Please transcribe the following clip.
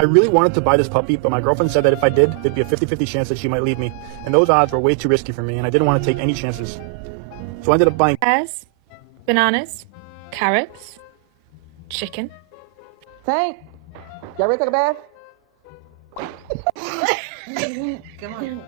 I really wanted to buy this puppy, but my girlfriend said that if I did, there'd be a 50-50 chance that she might leave me. And those odds were way too risky for me, and I didn't want to take any chances. So I ended up buying pears, bananas, carrots, chicken. Tank, y'all ready to take a bath? Come on.